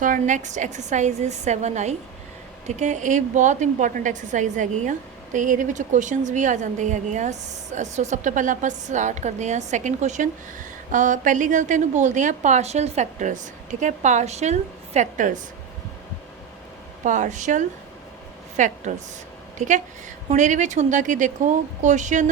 So our next exercise is 7I। ठीक है, ये बहुत इंपॉर्टेंट एक्सरसाइज हैगी आ तो ये क्वेश्चनस भी आ जाते हैं। सो सब तो पहले आप स्टार्ट करते हैं सैकेंड क्वेश्चन। पहली गल तो इन्हू बोलते हैं पार्शल फैक्टर्स। ठीक है, पार्शल फैक्टर्स, पार्शल फैक्टर्स। ठीक है, हुण ये हुंदा कि देखो क्वेश्चन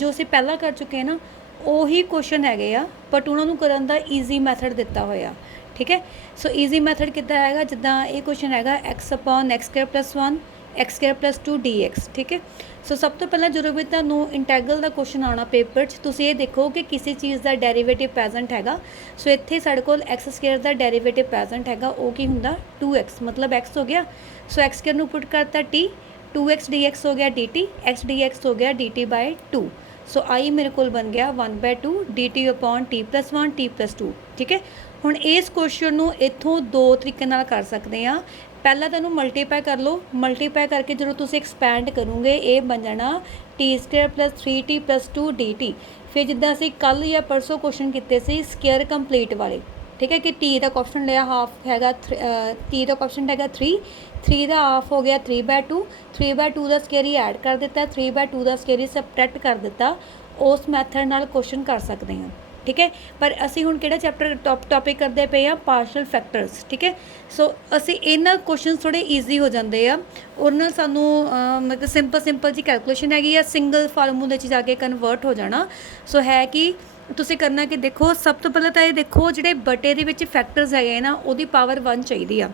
जो असीं पहला कर चुके हैं ना ਉਹੀ क्वेश्चन हैगे आ बट उन्होंने करन दा ईजी मैथड दिता होया। ठीक है, सो ईजी मैथड कितना हैगा जिद्दां ये क्वेश्चन हैगा x/x² + 1 x² + 2 dx। ठीक है, सो सब तो पहला जो भी तुहानूं इंटैगरल का क्वेश्चन आना पेपर च तुसीं ये देखो कि किसी चीज़ का डेरीवेटिव प्रेजेंट हैगा। सो इत्थे साडे कोल x² का डेरीवेटिव प्रेजेंट हैगा वो की हुंदा 2x, मतलब x हो गया। सो x² नूं पुट करता t, 2x dx हो गया dt, x dx हो गया dt/2। सो आई मेरे को बन गया 1/2 dt/t+1 t+2। ठीक है, हुण इस क्वेश्चन नूं इत्थों दो तरीके नाल कर सकते हैं। पहला तुहानूं मल्टीप्लाई कर लो, मल्टीप्लाई करके जो तुसीं एक्सपैंड करोगे ये बन जाना t² + 3t + 2 dt। फिर जिद्दां असीं कल या परसों क्वेश्चन कीते सी स्केयर कंप्लीट वाले। ठीक है, कि टी का क्वेश्चन लिया हाफ हैगा, टी का क्वेश्चन हैगा 3 का हाफ हो गया 3/2, 3/2 का स्केयर ही ऐड कर दिता, 3/2 का स्केयर ही सबट्रैक्ट कर दिता। उस मैथड नाल क्वेश्चन कर सकते हैं। ठीक है, पर असी हुण किहड़ा चैप्टर टॉपिक करते पे आ पार्शल फैक्टर्स। ठीक है, सो असी इन्हां क्वेश्चन थोड़े ईजी हो जाते हैं और नाल सानू मतलब सिंपल जी कैलकुलेशन हैगी आ, सिंगल फार्मूले च जाके कन्वर्ट हो जाना। सो है कि तुसीं करना कि देखो सब तो पहले तो ये देखो जिहड़े बटे दे विच फैक्टर्स है ना उहदी पावर 1 चाहिए आ,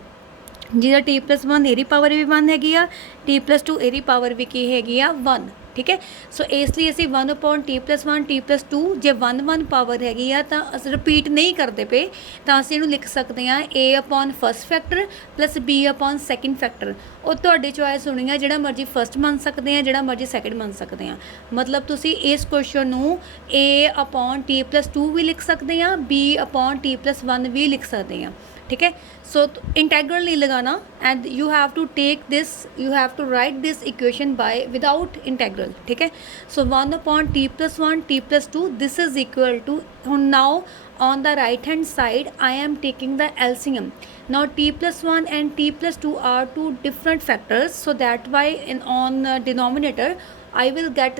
जिहदा t+1 एरी पावर भी 1 हैगी आ, t+2 एरी पावर भी की हैगी आ 1। ठीक है, सो इसलिए असीं 1/t+1 t+2 जे 1 पावर हैगी आ तां असीं रिपीट नहीं करते पे तां असीं इहनूं लिख सकते हैं a/फर्स्ट फैक्टर + b/सेकंड फैक्टर। और तुहाडी चॉइस होनी है, जिहड़ा मर्जी फर्स्ट मन सकते हैं, जिहड़ा मर्जी सैकेंड मन सकते हैं। मतलब तुसीं इस क्वेश्चन नूं a/t+2 भी लिख सकते हैं, b/t+1 भी लिख सकते हैं। ठीक है, सो इंटेग्रल नहीं लगाना and you have to take this, you have to write this equation by without integral. ठीक है, so 1/t+1 t+2 this is equal to, now on the right hand side I am taking the LCM. Now t+1 and t+2 are two different factors, so that why on denominator I will get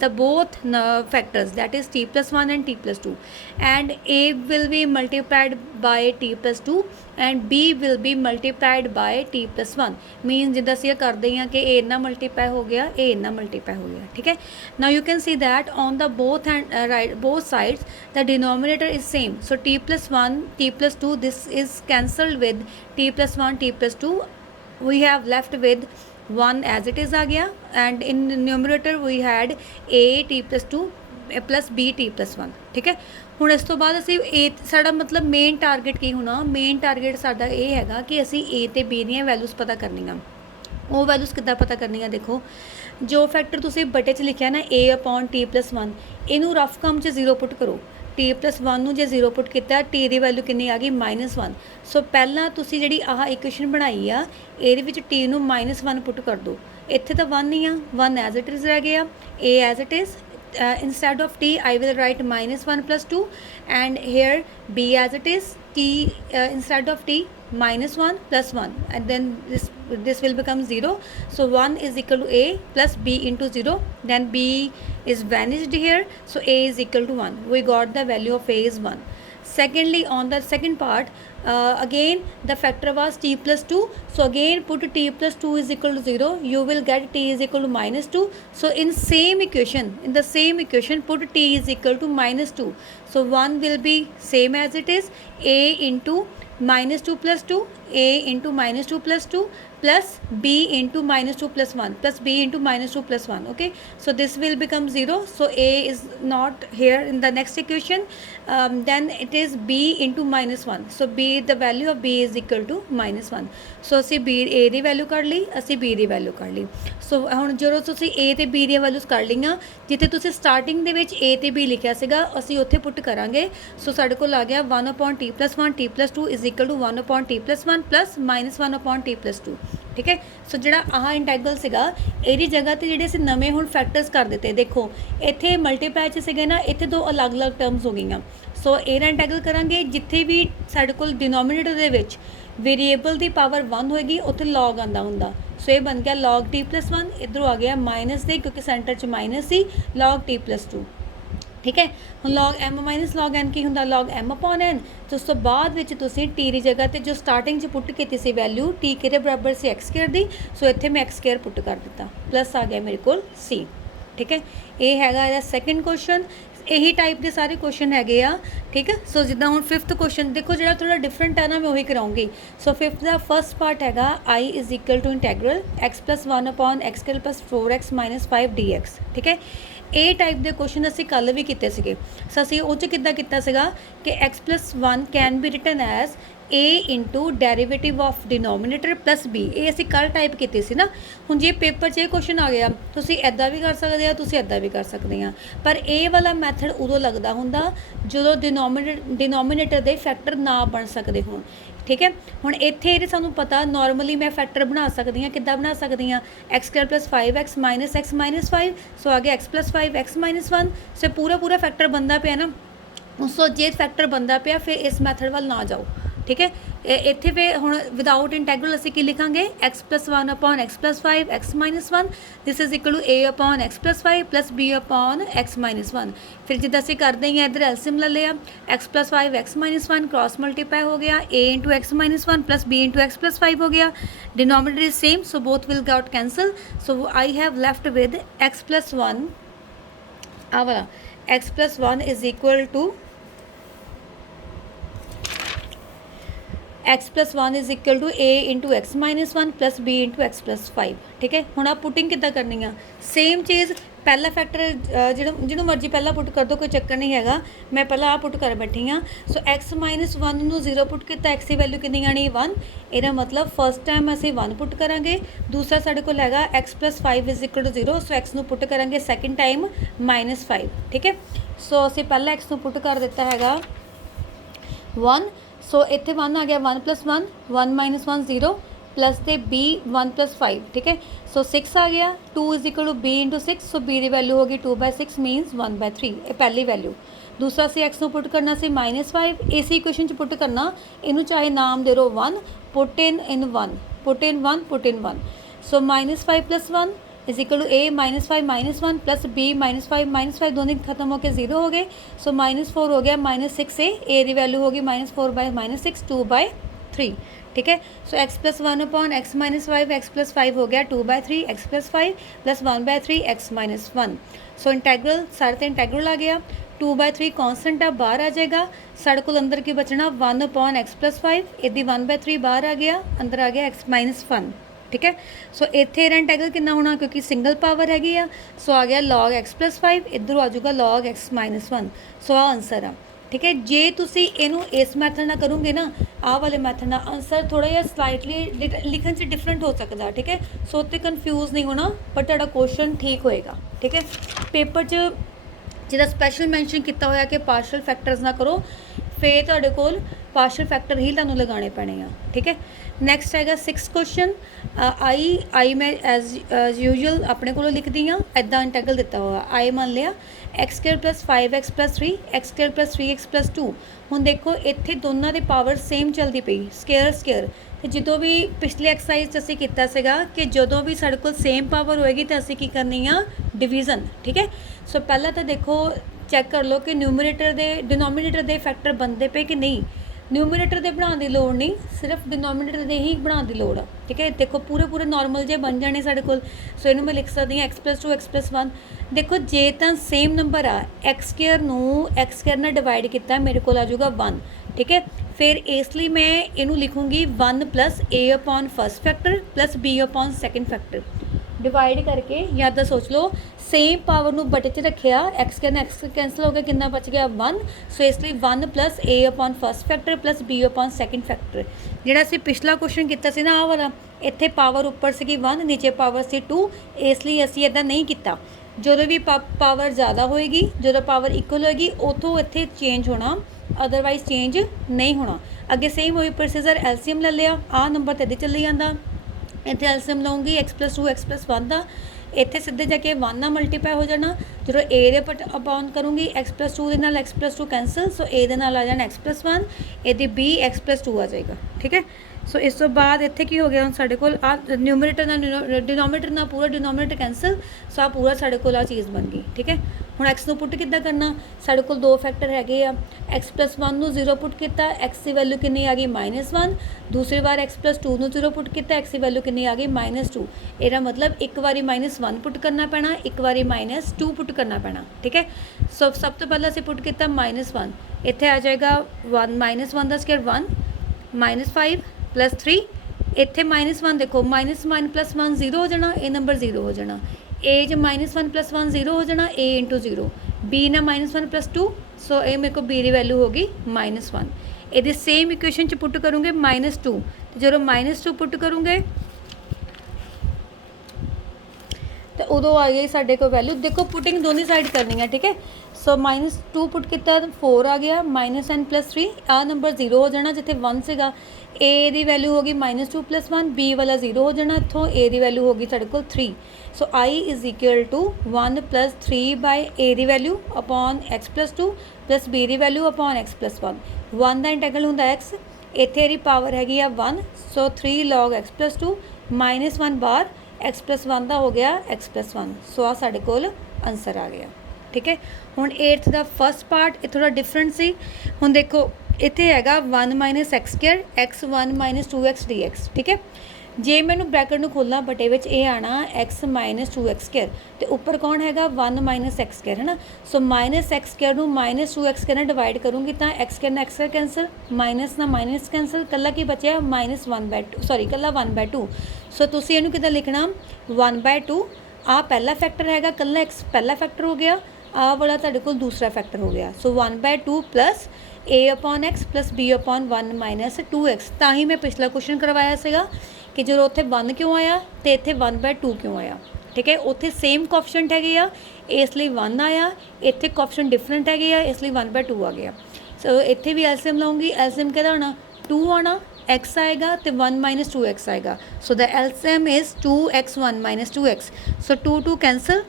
the both factors, that is t+1 and t+2, and a will be multiplied by t+2 and b will be multiplied by t+1। Mean जिद्दां असीं करदे हां कि a इन्ना multiply हो गया, a इन्ना multiply हो गया। ठीक है, now you can see that on the both sides the denominator is same, so t+1 t+2 this is cancelled with t+1 t+2, we have left with 1 as it is आ गया, and in numerator we had a t+2 + b t+1। ठीक है, हुण इस तो बाद असीं ए साडा मतलब मेन टारगेट की होना, मेन टारगेट साडा ये हैगा कि असीं ए ते बी दीयां वैल्यूज़ पता करनियां। वो वैल्यूज़ किद्दां पता करनियां, देखो जो फैक्टर तुसीं बटे च लिखिया ना a/t+1 इनू रफ काम च 0 पुट करो। t+1 नूं जे 0 पुट किया, टी की वैल्यू कितनी आ गई -1। सो पहला तुसीं जिहड़ी आह इक्वेशन बनाई आ इहदे विच टी नूं -1 पुट कर दो। इत्थे तो 1 ही आ, 1 एज इट इज़ रह गया, a as it is. Instead of t I will write -1 + 2, and here b as it is, t instead of t -1 + 1, and then this will become 0. So 1 is equal to a plus b into 0, then b is vanished here, so a is equal to 1. We got the value of a is 1. Secondly, on the second part, again the factor was t+2, so again put t+2 is equal to 0, you will get t is equal to -2. So in the same equation put t is equal to -2, so 1 will be same as it is, a into -2 + 2, a into -2 + 2 plus b into -2 + 1 plus b into -2 + 1. Okay, so this will become 0, so a is not here in the next equation, then it is b into -1, so b, the value of b is equal to -1. so ਅਸੀਂ b a the value ਕੱਢ ਲਈ, ਅਸੀਂ b ਦੀ value ਕੱਢ ਲਈ। ਸੋ ਹੁਣ ਜਦੋਂ ਤੁਸੀਂ a ਤੇ b ਦੀਆਂ ਵੈਲਿਊਜ਼ ਕੱਢ ਲਈਆਂ, ਜਿੱਥੇ ਤੁਸੀਂ ਸਟਾਰਟਿੰਗ ਦੇ ਵਿੱਚ a ਤੇ b ਲਿਖਿਆ ਸੀਗਾ ਅਸੀਂ ਉੱਥੇ ਪੁੱਟ ਕਰਾਂਗੇ। ਸੋ ਸਾਡੇ ਕੋਲ ਆ ਗਿਆ 1/t+1 t+2 is equal to 1/t+1 plus -1/t+2। ठीक है, सो जो आह इंटैगरल सीगा ਇਹਦੀ जगह ਤੇ ਜਿਹੜੇ ਅਸੀਂ ਨਵੇਂ ਹੁਣ फैक्टर्स कर ਦਿੱਤੇ। देखो ਇੱਥੇ मल्टीप्लाई 'ਚ ਸੀਗੇ ना, ਇੱਥੇ दो अलग अलग टर्म्स हो गई। ਸੋ ਇਹਦਾ ਇੰਟੈਗਰਲ ਕਰਾਂਗੇ ਜਿੱਥੇ ਵੀ ਸਾਡੇ ਕੋਲ ਡਿਨੋਮੀਨੇਟਰ ਦੇ ਵਿੱਚ ਵੇਰੀਏਬਲ ਦੀ ਪਾਵਰ 1 ਹੋਏਗੀ ਉੱਥੇ log ਆਉਂਦਾ ਹੁੰਦਾ। ਸੋ ਇਹ ਬਣ ਗਿਆ log t+1, ਇੱਧਰੋਂ ਆ ਗਿਆ ਮਾਈਨਸ ਦੇ ਕਿਉਂਕਿ ਸੈਂਟਰ 'ਚ ਮਾਈਨਸ ਸੀ log t+2। ठीक है, ਹੁਣ log m minus log n ਕੀ ਹੁੰਦਾ log m upon n। ਤੇ ਉਸ ਤੋਂ ਬਾਅਦ ਵਿੱਚ ਤੁਸੀਂ t ਦੀ ਜਗ੍ਹਾ ਤੇ ਜੋ ਸਟਾਰਟਿੰਗ 'ਚ ਪੁੱਟ ਕੀਤੀ ਸੀ ਵੈਲਿਊ t ਕਿਹਦੇ ਬਰਾਬਰ ਸੀ x ਸਕੁਅਰ ਦੀ, ਸੋ ਇੱਥੇ ਮੈਂ x ਸਕੁਅਰ ਪੁੱਟ ਕਰ ਦਿੱਤਾ ਪਲੱਸ ਆ ਗਿਆ ਮੇਰੇ ਕੋਲ c। ਠੀਕ ਹੈ, ਇਹ ਹੈਗਾ ਇਹਦਾ ਸੈਕਿੰਡ ਕੁਐਸਚਨ। ਇਹੀ ਟਾਈਪ ਦੇ ਸਾਰੇ ਕੁਐਸਚਨ ਹੈਗੇ ਆ। ਠੀਕ ਹੈ, ਸੋ ਜਿੱਦਾਂ ਹੁਣ ਫਿਫਥ ਕੁਐਸਚਨ ਦੇਖੋ ਜਿਹੜਾ ਥੋੜਾ ਡਿਫਰੈਂਟ ਹੈ ਨਾ, ਮੈਂ ਉਹੀ ਕਰਾਉਂਗੀ। ਸੋ ਫਿਫਥ ਦਾ ਫਸਟ ਪਾਰਟ ਹੈਗਾ i is equal to integral x+1 upon x square plus 4x minus 5 dx। ਠੀਕ ਹੈ, ਇਹ ਟਾਈਪ ਦੇ ਕੁਐਸਚਨ ਅਸੀਂ ਕੱਲ੍ਹ ਵੀ ਕੀਤੇ ਸੀਗੇ। ਸੋ ਅਸੀਂ ਉਹ 'ਚ ਕਿੱਦਾਂ ਕੀਤਾ ਸੀਗਾ ਕਿ x+1 can be written as a into derivative of denominator plus b। ਇਹ ਅਸੀਂ ਕੱਲ੍ਹ ਟਾਈਪ ਕੀਤੀ ਸੀ ਨਾ। ਹੁਣ ਜੇ ਪੇਪਰ 'ਚ ਇਹ ਕੁਐਸਚਨ ਆ ਗਿਆ, ਤੁਸੀਂ ਇੱਦਾਂ ਵੀ ਕਰ ਸਕਦੇ ਆ, ਤੁਸੀਂ ਇੱਦਾਂ ਵੀ ਕਰ ਸਕਦੇ ਆ, ਪਰ ਇਹ ਵਾਲਾ ਮੈਥਡ ਉਦੋਂ ਲੱਗਦਾ ਹੁੰਦਾ ਜਦੋਂ ਡਿਨੋਮੀਨੇਟਰ ਦੇ ਫੈਕਟਰ ਨਾ ਬਣ ਸਕਦੇ ਹੋਣ। ਠੀਕ ਹੈ, ਹੁਣ ਇੱਥੇ ਇਹਦੇ ਸਾਨੂੰ ਪਤਾ ਨੋਰਮਲੀ ਮੈਂ ਫੈਕਟਰ ਬਣਾ ਸਕਦੀ ਹਾਂ। ਕਿੱਦਾਂ ਬਣਾ ਸਕਦੀ ਹਾਂ x square plus 5x minus x minus 5। ਸੋ ਆ ਗਿਆ x ਪਲੱਸ 5x ਮਾਈਨਸ 1। ਸੋ ਪੂਰਾ ਫੈਕਟਰ ਬਣਦਾ ਪਿਆ ਨਾ। ਸੋ ਜੇ ਫੈਕਟਰ ਬਣਦਾ ਪਿਆ ਫਿਰ ਇਸ ਮੈਥਡ ਵੱਲ ਨਾ ਜਾਓ। ਠੀਕ ਹੈ, ਇੱਥੇ ਫਿਰ ਹੁਣ ਵਿਦਾਊਟ ਇੰਟੈਗਰਲ ਅਸੀਂ ਕੀ ਲਿਖਾਂਗੇ x+1 upon x+5 x minus 1 this is equal to a upon x+5 plus b upon x minus 1। ਫਿਰ ਜਿੱਦਾਂ ਅਸੀਂ ਕਰਦੇ ਹੀ ਇੱਧਰ ਐਲਸੀਐਮ ਲੈ ਲਿਆ x+5 x minus 1 cross multiply ਹੋ ਗਿਆ a into x minus 1 plus b into x+5 ਹੋ ਗਿਆ। denominator is same so both will got cancel। so I have left with x+1 ਆ ਵਾਲਾ x+1 is equal to x+1 is equal to a into x minus 1 plus b into x plus 5। ठीक है, ਹੁਣ ਆ putting ਕਿੱਦਾਂ ਕਰਨੀ ਆ same ਚੀਜ਼। ਪਹਿਲਾ ਫੈਕਟਰ ਜਿਹਨੂੰ ਮਰਜ਼ੀ ਪਹਿਲਾਂ ਪੁੱਟ ਕਰ ਦੋ, ਕੋਈ ਚੱਕਰ ਨਹੀਂ ਹੈਗਾ। ਮੈਂ ਪਹਿਲਾਂ ਆ ਪੁੱਟ ਕਰ ਬੈਠੀ ਹਾਂ। ਸੋ x minus 1 ਨੂੰ 0 ਪੁੱਟ ਕੀਤਾ, x ਦੀ ਵੈਲਿਊ ਕਿੰਨੀ ਆਣੀ 1। ਇਹਦਾ ਮਤਲਬ ਫਸਟ ਟਾਈਮ ਅਸੀਂ 1 ਪੁੱਟ ਕਰਾਂਗੇ। ਦੂਸਰਾ ਸਾਡੇ ਕੋਲ ਹੈਗਾ x plus 5 is equal to 0। So x ਨੂੰ ਪੁੱਟ ਕਰਾਂਗੇ ਸੈਕਿੰਡ ਟਾਈਮ -5। ਠੀਕ ਹੈ, ਸੋ ਅਸੀਂ ਪਹਿਲਾਂ x ਨੂੰ ਪੁੱਟ ਕਰ ਦਿੱਤਾ ਹੈਗਾ 1। ਸੋ ਇੱਥੇ 1 ਆ ਗਿਆ 1 plus 1 1 minus 1 0 प्लस से b 1 plus 5। ठीक है, सो 6 आ गया। 2 is equal to b into 6। So b की वैल्यू होगी 2/6 मीनस 1/3। ये पहली वैल्यू। दूसरा से x को पुट करना से -5। इसी इक्वेशन च पुट करना, इनू चाहे नाम दे दो 1, put in 1 put in 1 put in 1। So -5 plus 1 is equal to a -5 -1 plus b -5 दोनों खत्म होकर 0 हो गए। सो -4 हो गया -6 a की वैल्यू होगी -4/6 2/3। ठीक है, सो x plus 1 upon x minus 5 x plus 5 हो गया 2/3 x plus 5 plus 1/3 x minus 1। सो इंटैग्रल सारे तो इंटैग्रल आ गया 2/3 कॉन्स्टेंट आ बाहर आ जाएगा। साढ़े को अंदर की बचना 1 upon x plus 5 यदि 1/3 बाहर आ गया, अंदर आ गया x minus 1। ठीक है, सो इत्थे इंटैग्रल कितना होना क्योंकि सिंगल पावर हैगी आ। सो आ गया log x plus 5, इधरों आ जाऊगा log x minus 1। सो आ आंसर आ। ठीक है, जे तुसी इनू इस मैथड ना करोगे ना, आ वाले मैथड ना आंसर थोड़ा जिहा स्लाइटली लिखन से डिफरेंट हो सकता। ठीक है, सो उत्ते कन्फ्यूज नहीं होना, पर तुहाडा क्वेश्चन ठीक होएगा। ठीक है, पेपर च जिहदा स्पैशल मैंशन किया होया कि पार्शल फैक्टर्स ना करो, फिर तुहाडे कोल पार्शल फैक्टर ही तुहानूं लगाने पैने आ। ठीक है, नैक्सट हैगा 6th क्वेश्चन। आई मैं एज यूजुअल अपने को लिखती हाँ, इदा इंटैगरल दिता हुआ आई मान लिया x square plus 5x plus 3 x square plus 3x plus 2। हुण देखो इत्थे दोनों की पावर सेम चलती पई स्केयर ते जो भी पिछले एक्सरसाइज असीं कीता सीगा कि जदों भी साडे कोल सेम पावर होएगी तो असीं की करनी आ डिवीजन। ठीक है, सो पहला तो देखो चैक कर लो कि न्यूमरेटर दे डिनोमीनेटर दे फैक्टर बनते पे कि नहीं। न्यूमरेटर दे बनाने की लोड़ नहीं, सिर्फ डिनोमीनेटर दे ही बनाने की लोड़ आ। ठीक है, देखो पूरे नॉर्मल जे बन जाने साडे कोल। सो इनू मैं लिख सकती हाँ x प्लस 2 x प्लस 1। देखो जे तो सेम नंबर आ एक्स स्केयर नूं एक्स स्केयर नाल डिवाइड किया मेरे को आ जाऊगा 1। ठीक है, फिर इसलिए मैं इनू लिखूँगी 1 plus a upon first factor plus b upon second factor divide करके। या तो सोच लो सेम पावर नूं बटे च रखिया, एक्स के एक्स कैंसल हो गया, कितना बच गया 1। सो इसलिए 1 plus a upon first factor plus b upon second factor. जिहड़ा असीं पिछला क्वेश्चन किया सी ना आ वाला, इत्थे पावर उपर सी 1 नीचे पावर सी 2, इसलिए असीं इदां नहीं किया। जो भी पावर ज़्यादा होएगी, जो पावर इक्वल होएगी उतों इत्थे चेंज होना, अदरवाइज चेंज नहीं होना। अगे सेम वही प्रोसीजर एलसीएम ले लिया, आ नंबर तो इधर चली जाता, इतने एलसीएम लाऊंगी x प्लस 2 x प्लस 1 का। ਇੱਥੇ ਸਿੱਧੇ ਜਾ ਕੇ 1 ਨਾਲ ਮਲਟੀਪਲਾਈ ਹੋ ਜਾਣਾ। ਜਦੋਂ a ਦੇ ਅਪੋਨ ਕਰੂੰਗੀ x+2 ਦੇ ਨਾਲ x+2 ਕੈਂਸਲ, ਸੋ a ਦੇ ਨਾਲ ਆ ਜਾਣਾ x+1, ਇਹਦੀ b x+2 ਆ ਜਾਏਗਾ। ਠੀਕ ਹੈ, ਸੋ ਇਸ ਤੋਂ ਬਾਅਦ ਇੱਥੇ ਕੀ ਹੋ ਗਿਆ, ਹੁਣ ਸਾਡੇ ਕੋਲ ਆ ਨਿਊਮਰੇਟਰ ਨਾਲ ਡਿਨੋਮੀਨੇਟਰ ਨਾਲ ਪੂਰਾ ਡਿਨੋਮੀਨੇਟਰ ਕੈਂਸਲ, ਸੋ ਆ ਪੂਰਾ ਸਾਡੇ ਕੋਲ ਆ ਚੀਜ਼ ਬਣ ਗਈ। ਠੀਕ ਹੈ, ਹੁਣ x ਨੂੰ ਪੁੱਟ ਕਿੱਦਾਂ ਕਰਨਾ, ਸਾਡੇ ਕੋਲ ਦੋ ਫੈਕਟਰ ਹੈਗੇ ਆ। x+1 ਨੂੰ 0 ਪੁੱਟ ਕੀਤਾ, x ਦੀ ਵੈਲਿਊ ਕਿੰਨੀ ਆ ਗਈ -1। ਦੂਸਰੀ ਵਾਰ x+2 ਨੂੰ 0 ਪੁੱਟ ਕੀਤਾ, x ਦੀ ਵੈਲਿਊ ਕਿੰਨੀ ਆ ਗਈ -2। ਇਹਦਾ ਮਤਲਬ ਇੱਕ ਵਾਰੀ -1 ਪੁੱਟ ਕਰਨਾ ਪੈਣਾ, ਇੱਕ ਵਾਰੀ -2 ਪੁੱਟ ਕਰਨਾ ਪੈਣਾ। ਠੀਕ ਹੈ, ਸੋ ਸਭ ਤੋਂ ਪਹਿਲਾਂ ਅਸੀਂ ਪੁੱਟ ਕੀਤਾ -1, ਇੱਥੇ ਆ ਜਾਏਗਾ 1 -1 ਦਾ ਸਕੁਅਰ 1 -5 + 3, ਇੱਥੇ -1 ਦੇਖੋ -1 + 1 0 ਹੋ ਜਾਣਾ, ਇਹ ਨੰਬਰ 0 ਹੋ ਜਾਣਾ। a 'ਚ -1 + 1 0 ਹੋ ਜਾਣਾ, a × 0। b ਨਾਲ -1 + 2, ਸੋ ਇਹ ਮੇਰੇ ਕੋਲ b ਦੀ ਵੈਲਿਊ ਹੋ ਗਈ -1। ਇਹਦੀ ਸੇਮ ਇਕੁਏਸ਼ਨ 'ਚ ਪੁੱਟ ਕਰੂੰਗੇ -2, ਤੇ ਜਦੋਂ -2 ਪੁੱਟ ਕਰੂੰਗੇ ਤੇ ਉਦੋਂ ਆ ਗਈ ਸਾਡੇ ਕੋਲ ਵੈਲਿਊ। ਦੇਖੋ ਪੁਟਿੰਗ ਦੋਨੀ ਸਾਈਡ ਕਰਨੀ ਹੈ। ਠੀਕ ਹੈ, ਸੋ -2 ਪੁੱਟ ਕੀਤਾ 4 ਆ ਗਿਆ, -n + 3 ਆ ਨੰਬਰ 0 ਹੋ ਜਾਣਾ ਜਿੱਥੇ 1 ਸੀਗਾ। a ਦੀ ਵੈਲਿਊ ਹੋ ਗਈ -2 + 1, b ਵਾਲਾ 0 ਹੋ ਜਾਣਾ, ਇੱਥੋਂ a ਦੀ ਵੈਲਿਊ ਹੋ ਗਈ ਸਾਡੇ ਕੋਲ 3। ਸੋ i = 1 + 3 a the value upon x+2 + b the value upon x+1। 1 ਦਾ ਇੰਟੈਗਰਲ ਹੁੰਦਾ x, ਇੱਥੇ ਇਹਦੀ ਪਾਵਰ ਹੈਗੀ ਆ 1, ਸੋ 3 log x+2 -1 ਬਾਰ x+1 ਦਾ ਹੋ ਗਿਆ x+1। ਸੋ ਆ ਸਾਡੇ ਕੋਲ ਆਨਸਰ ਆ ਗਿਆ। ਠੀਕ ਹੈ, ਹੁਣ 8th ਦਾ ਫਸਟ ਪਾਰਟ ਇਹ ਥੋੜਾ ਡਿਫਰੈਂਟ ਸੀ। ਹੁਣ ਦੇਖੋ ਇੱਥੇ ਹੈਗਾ 1 - x², x1 - 2x dx। ਠੀਕ ਹੈ, ਜੇ ਮੈਨੂੰ ਬ੍ਰੈਕਟ ਨੂੰ ਖੋਲ੍ਹਣਾ ਬਟੇ ਵਿੱਚ ਇਹ ਆਣਾ x - 2x², ਤੇ ਉੱਪਰ ਕੌਣ ਹੈਗਾ 1 - x² ਹੈ ਨਾ। ਸੋ -x² ਨੂੰ -2x² ਨਾਲ ਡਿਵਾਈਡ ਕਰੂੰਗੀ ਤਾਂ x² ਨਾਲ x ਕੈਂਸਲ, ਮਾਈਨਸ ਨਾਲ ਮਾਈਨਸ ਕੈਂਸਲ, ਕੱਲਾ ਕੀ ਬਚਿਆ -1/2, ਸੌਰੀ ਕੱਲਾ 1/2। ਸੋ ਤੁਸੀਂ ਇਹਨੂੰ ਕਿੱਦਾਂ ਲਿਖਣਾ 1/2, ਆ ਪਹਿਲਾ ਫੈਕਟਰ ਹੈਗਾ, ਕੱਲਾ x ਪਹਿਲਾ ਫੈਕਟਰ ਹੋ ਗਿਆ, ਆਹ ਵਾਲਾ ਤੁਹਾਡੇ ਕੋਲ ਦੂਸਰਾ ਫੈਕਟਰ ਹੋ ਗਿਆ। ਸੋ 1/2 + a/x + b/1 - 2x। ਤਾਂ ਹੀ ਮੈਂ ਪਿਛਲਾ ਕੁਐਸਚਨ ਕਰਵਾਇਆ ਸੀਗਾ ਕਿ ਜਦੋਂ ਉੱਥੇ 1 ਕਿਉਂ ਆਇਆ ਤੇ ਇੱਥੇ 1/2 ਕਿਉਂ ਆਇਆ। ਠੀਕ ਹੈ, ਉੱਥੇ ਸੇਮ ਕੋਐਫੀਸ਼ੀਐਂਟ ਹੈਗੇ ਆ, ਇਸ ਲਈ 1 ਆਇਆ, ਇੱਥੇ ਕੋਐਫੀਸ਼ੀਐਂਟ ਡਿਫਰੈਂਟ ਹੈਗੇ ਆ, ਇਸ ਲਈ 1/2 ਆ ਗਿਆ। ਸੋ ਇੱਥੇ ਵੀ ਐਲਸੀਐਮ ਲਾਉਂਗੀ, ਐਲਸੀਐਮ ਕਿਹਦਾ ਆਉਣਾ 2 ਆਉਣਾ, x ਆਏਗਾ ਤੇ 1 - 2x ਆਏਗਾ। ਸੋ ਦ LCM is 2x1 - 2x। so 2 cancel,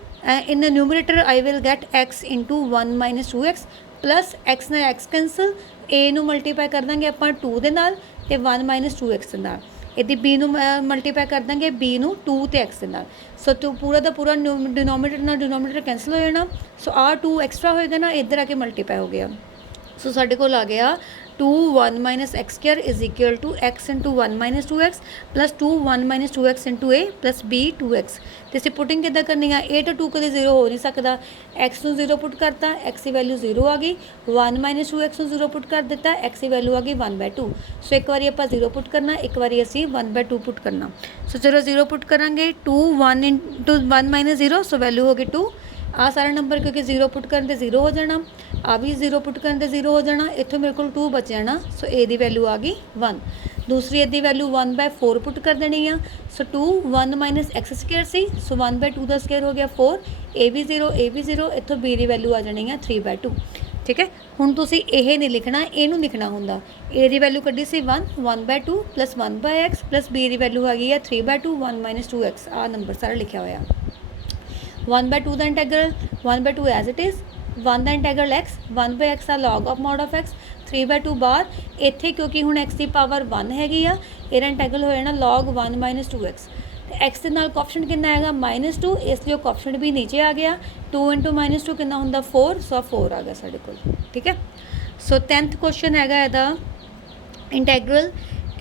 in the numerator I will get x into 1 - 2x plus x ਨਾਲ x cancel, a ਨੂੰ ਮਲਟੀਪਲਾਈ ਕਰ ਦਾਂਗੇ ਆਪਾਂ 2 ਦੇ ਨਾਲ ਤੇ 1 - 2x ਦੇ ਨਾਲ, ਇਹਦੀ b ਨੂੰ ਮਲਟੀਪਲਾਈ ਕਰ ਦਾਂਗੇ b ਨੂੰ 2 ਤੇ x ਦੇ ਨਾਲ। ਸੋ ਪੂਰਾ ਦਾ ਪੂਰਾ ਡਿਨੋਮੀਨੇਟਰ ਨਾਲ ਡਿਨੋਮੀਨੇਟਰ ਕੈਂਸਲ ਹੋ ਜਾਣਾ, ਸੋ ਆ 2 ਐਕਸਟਰਾ ਹੋਏਗਾ ਨਾ, ਇੱਧਰ ਆ ਕੇ ਮਲਟੀਪਲਾਈ ਹੋ ਗਿਆ। ਸੋ ਸਾਡੇ ਕੋਲ ਆ ਗਿਆ 2 1 - x² = x into 1 - 2x plus 2 1 - 2x into a plus b 2x। ਤੇ ਅਸੀਂ ਪੁਟਿੰਗ ਕਿੱਦਾਂ ਕਰਨੀ ਆ, a to 2 ਕਦੇ 0 ਹੋ ਨਹੀਂ ਸਕਦਾ। x ਨੂੰ 0 ਪੁੱਟ ਕਰਤਾ, x ਦੀ ਵੈਲਿਊ 0 ਆ ਗਈ। 1 - 2x ਨੂੰ 0 ਪੁੱਟ ਕਰ ਦਿੱਤਾ, x ਦੀ ਵੈਲਿਊ ਆ ਗਈ 1/2। ਸੋ ਇੱਕ ਵਾਰੀ ਆਪਾਂ 0 ਪੁੱਟ ਕਰਨਾ, ਇੱਕ ਵਾਰੀ ਅਸੀਂ 1/2 ਪੁੱਟ ਕਰਨਾ। ਸੋ ਜਦੋਂ 0 ਪੁੱਟ ਕਰਾਂਗੇ 2 1 into 1 - 0, ਸੋ ਵੈਲਿਊ ਹੋ ਗਈ 2। ਆ ਸਾਰਾ ਨੰਬਰ ਕਿਉਂਕਿ 0 ਪੁੱਟ ਕਰਨ ਤੇ 0 ਹੋ ਜਾਣਾ, ਆ ਵੀ 0 ਪੁੱਟ ਕਰਨ ਤੇ 0 ਹੋ ਜਾਣਾ, ਇੱਥੋਂ ਮੇਰੇ ਕੋਲ 2 ਬਚ ਜਾਣਾ। ਸੋ a ਦੀ ਵੈਲਿਊ ਆ ਗਈ 1। ਦੂਸਰੀ ਇਹਦੀ ਵੈਲਿਊ 1/4 ਪੁੱਟ ਕਰ ਦੇਣੀ ਆ। ਸੋ 2 1 - x² ਸੀ, ਸੋ 1/2 ਦਾ ਸਕੁਅਰ ਹੋ ਗਿਆ 4, a ਵੀ 0 a ਵੀ 0, ਇੱਥੋਂ b ਦੀ ਵੈਲਿਊ ਆ ਜਾਣੀ ਆ 3/2। ਠੀਕ ਹੈ, ਹੁਣ ਤੁਸੀਂ ਇਹ ਨਹੀਂ ਲਿਖਣਾ, ਇਹਨੂੰ ਲਿਖਣਾ ਹੁੰਦਾ। a ਦੀ ਵੈਲਿਊ ਕੱਢੀ ਸੀ 1, 1/2 + 1/x plus b ਦੀ ਵੈਲਿਊ ਆ ਗਈ ਆ 3/2 1 - 2x। ਆ ਨੰਬਰ ਸਾਰਾ ਲਿਖਿਆ ਹੋਇਆ। 1/2 ਦਾ ਇੰਟੈਗਰਲ 1/2 ਐਜ਼ ਇਟ ਇਜ਼, 1 ਦਾ ਇੰਟੈਗਰਲ x, 1/x ਦਾ log of mod of x, 3/2 ਬਾਅਦ ਇੱਥੇ ਕਿਉਂਕਿ ਹੁਣ x ਦੀ ਪਾਵਰ 1 ਹੈਗੀ ਆ, ਇਹਦਾ ਇੰਟੈਗਰਲ ਹੋ ਜਾਣਾ log 1 - 2x। ਤੇ x ਦੇ ਨਾਲ ਕੋਐਫੀਸ਼ੀਐਂਟ ਕਿੰਨਾ ਹੈਗਾ -2, ਇਸ ਲਈ ਉਹ ਕੋਐਫੀਸ਼ੀਐਂਟ ਵੀ ਨੀਚੇ ਆ ਗਿਆ। 2 × -2 ਕਿੰਨਾ ਹੁੰਦਾ 4, ਸੋ 4 ਆ ਗਿਆ ਸਾਡੇ ਕੋਲ। ਠੀਕ ਹੈ, ਸੋ 10th ਕੁਐਸਚਨ ਹੈਗਾ ਇਹਦਾ integral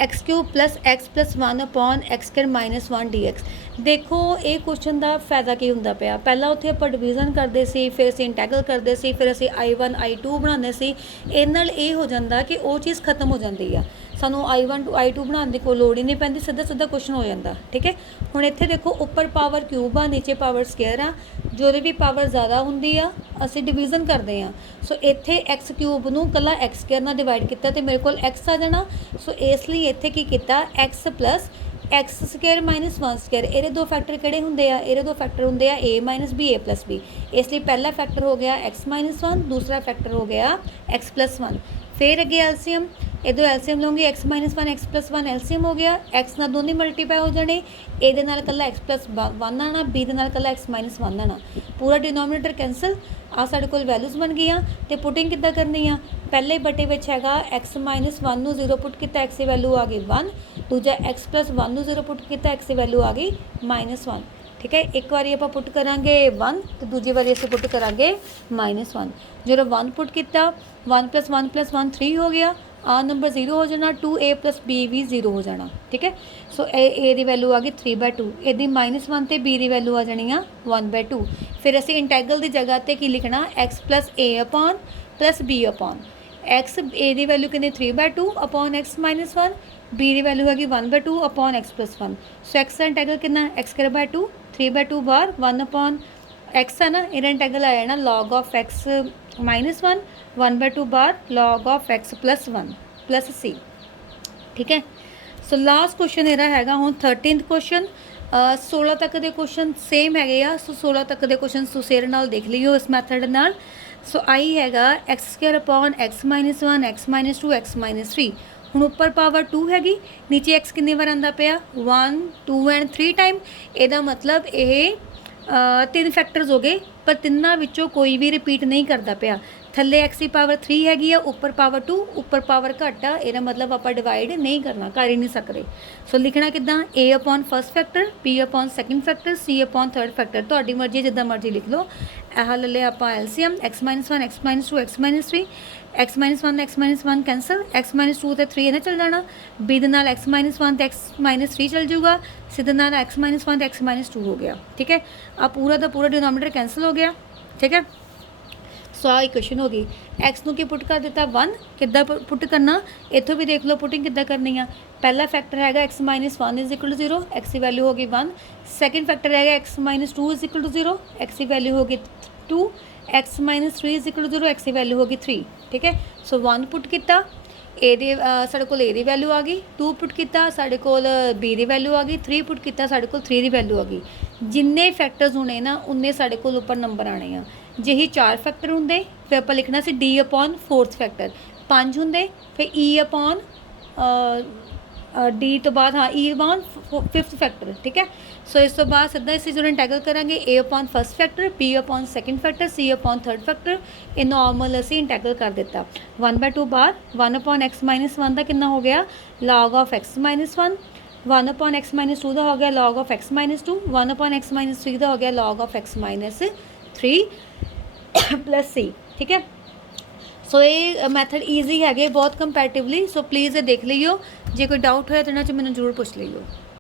x³ + x + 1 / x² - 1 dx। ਦੇਖੋ ਇਹ ਕੁਐਸਚਨ ਦਾ ਫਾਇਦਾ ਕੀ ਹੁੰਦਾ ਪਿਆ, ਪਹਿਲਾਂ ਉੱਥੇ ਆਪਾਂ ਡਿਵੀਜ਼ਨ ਕਰਦੇ ਸੀ, ਫਿਰ ਅਸੀਂ ਇੰਟੈਗਰਲ ਕਰਦੇ ਸੀ, ਫਿਰ ਅਸੀਂ I1 I2 ਬਣਾਉਂਦੇ ਸੀ। ਇਹ ਨਾਲ ਇਹ ਹੋ ਜਾਂਦਾ ਕਿ ਉਹ ਚੀਜ਼ ਖਤਮ ਹੋ ਜਾਂਦੀ ਆ, ਸਾਨੂੰ I1 to I2 ਬਣਾਉਣ ਦੀ ਕੋਈ ਲੋੜ ਹੀ ਨਹੀਂ ਪੈਂਦੀ, ਸਿੱਧਾ ਸਿੱਧਾ ਕੁਐਸਚਨ ਹੋ ਜਾਂਦਾ। ਠੀਕ ਹੈ, ਹੁਣ ਇੱਥੇ ਦੇਖੋ ਉੱਪਰ ਪਾਵਰ ਕਿਊਬ ਆ, ਨੀਚੇ ਪਾਵਰ ਸਕੁਅਰ ਆ, ਜਿਹਦੇ ਵੀ ਪਾਵਰ ਜ਼ਿਆਦਾ ਹੁੰਦੀ ਆ ਅਸੀਂ ਡਿਵੀਜ਼ਨ ਕਰਦੇ ਹਾਂ। ਸੋ ਇੱਥੇ x³ ਨੂੰ ਕੱਲਾ x² ਨਾਲ ਡਿਵਾਈਡ ਕੀਤਾ ਤੇ ਮੇਰੇ ਕੋਲ x ਆ ਜਾਣਾ। ਸੋ ਇਸ ਲਈ ਇੱਥੇ ਕੀ ਕੀਤਾ x + x² - 1²। ਇਹਦੇ ਦੋ ਫੈਕਟਰ ਕਿਹੜੇ ਹੁੰਦੇ ਆ, ਇਹਦੇ ਦੋ ਫੈਕਟਰ ਹੁੰਦੇ ਆ a - b a + b। ਇਸ ਲਈ ਪਹਿਲਾ ਫੈਕਟਰ ਹੋ ਗਿਆ x - 1, ਦੂਸਰਾ ਫੈਕਟਰ ਹੋ ਗਿਆ x + 1। फिर अगे एलसीएम, इधर एलसीएम लूँगी x minus one x plus one LCM हो गया, x नाल दोनों मल्टीप्लाई हो जाने, ए नाल कल्ला x प्लस वन आना, बी नाल कल्ला x माइनस वन आना, पूरा डिनोमीनेटर कैंसल। आ साडे कोल वैल्यूज़ बन गई। तो पुटिंग किद्दां करनी आ, पहले बटे विच हैगा x माइनस वन नूं 0 पुट किया, x की वैल्यू आ गई 1, दूजा x प्लस वन नूं 0 पुट किया, x की वैल्यू आ गई -1। ठीक है, एक बार आप पुट करांगे 1 तो दूजी बारी असीं पुट करांगे -1। जो 1 पुट किया, 1 प्लस 1 प्लस 1 3 हो गया, आ नंबर 0 हो जाना, 2a प्लस b भी 0 हो जाना। ठीक है, सो ए की वैल्यू आ गई 3/2, यदि -1 तो b की वैल्यू आ जानी आ 1/2। फिर असीं इंटैगल की जगह पर की लिखना, x plus a upon plus b upon x, a की वैल्यू कितनी 3/2 अपॉन x माइनस 1, b की वैल्यू हैगी 1/2 अपॉन x प्लस 1। सो x का इंटैगल कितना, x/2 3/2 बार 1 अपॉन x है ना, इहदा इंटैगल आ जाना log of x minus 1 1/2 bar log of x plus 1 plus c। ठीक है, सो लास्ट क्वेश्चन इहदा हैगा हुण 13th क्वेश्चन। 16 तक के क्वेश्चन सेम हैगे आ, सो 16 तक के क्वेश्चन तुसीं इहदे नाल देख लियो इस मैथड नाल। सो आई हैगा x² upon x minus 1 x minus 2 x minus 3। हुण उपर पावर 2 हैगी, नीचे x कितनी बार आंदा पिया 1 2 एंड 3 टाइम। इहदा मतलब ये 3 फैक्टर्स हो गए, पर तिन्ना विचों कोई भी रिपीट नहीं करता पिया। थल्ले x की पावर 3 हैगी आ, उपर पावर 2, उपर पावर घट आ, इहदा मतलब आप डिवाइड नहीं करना, कर ही नहीं सकते। सो लिखना किद्दां, a upon first factor, b upon second factor, c upon third factor, तुहाडी मर्जी जिद्दां मर्जी लिख लो। यह ले लिया आपां LCM, x minus 1 x minus 2 x minus 3, x minus 1 cancel, x minus 2 तो 3 इन्हें चल जाना, b दे नाल x माइनस 1 तो x माइनस 3 चल जूगा, c दे नाल x माइनस 1 तो x माइनस 2 हो गया। ठीक है, अब पूरा का पूरा डिनोमीनेटर कैंसल हो गया। ठीक है, सो आ इक्वेशन हो गई। एक्स नूं की पुट कर दिता 1, किद्दां पुट करना, इत्थों भी देख लो पुटिंग किद्दां करनी आ। पहला फैक्टर हैगा x minus 1 is equal to 0, x की वैल्यू होगी 1। सैकेंड फैक्टर हैगा x minus 2 is equal to 0, x की वैल्यू होगी 2। x minus 3 is equal to 0, x की वैल्यू होगी 3। ठीक है, सो 1 पुट किया, साढ़े कोल a की वैल्यू आ गई, 2 पुट किया, साढ़े कोल b की वैल्यू आ गई, 3 पुट किया, साढ़े कोल 3 की वैल्यू आ गई। जिन्ने फैक्टर्स होने ना उन्ने साढ़े कोल उपर नंबर आने आ। जे ही 4 फैक्टर होंगे फिर आप लिखना सी d अपॉन फोर्थ फैक्टर, 5 होंगे फिर e अपॉन d तो बाद हाँ e अपॉन फिफ्थ फैक्टर। ठीक है, सो इस तो बाद सीधा इस जो इंटैगल करांगे a upon first factor, b upon second factor, c upon third factor. ये नॉर्मल असी इंटैगल कर दिता 1/2 बार 1 अपॉन x माइनस 1 का कितना हो गया log of x minus 1, 1 upon x minus 2 का हो गया log of x minus 2, 1 upon x minus 3 का हो गया log of x minus 3 plus c। ठीक है, सो ये मैथड ईजी है बहुत कंपैरेटिवली। सो प्लीज़ ये देख लियो, जो कोई डाउट होया तो इन्हां च मैनूं जरूर पूछ लियो।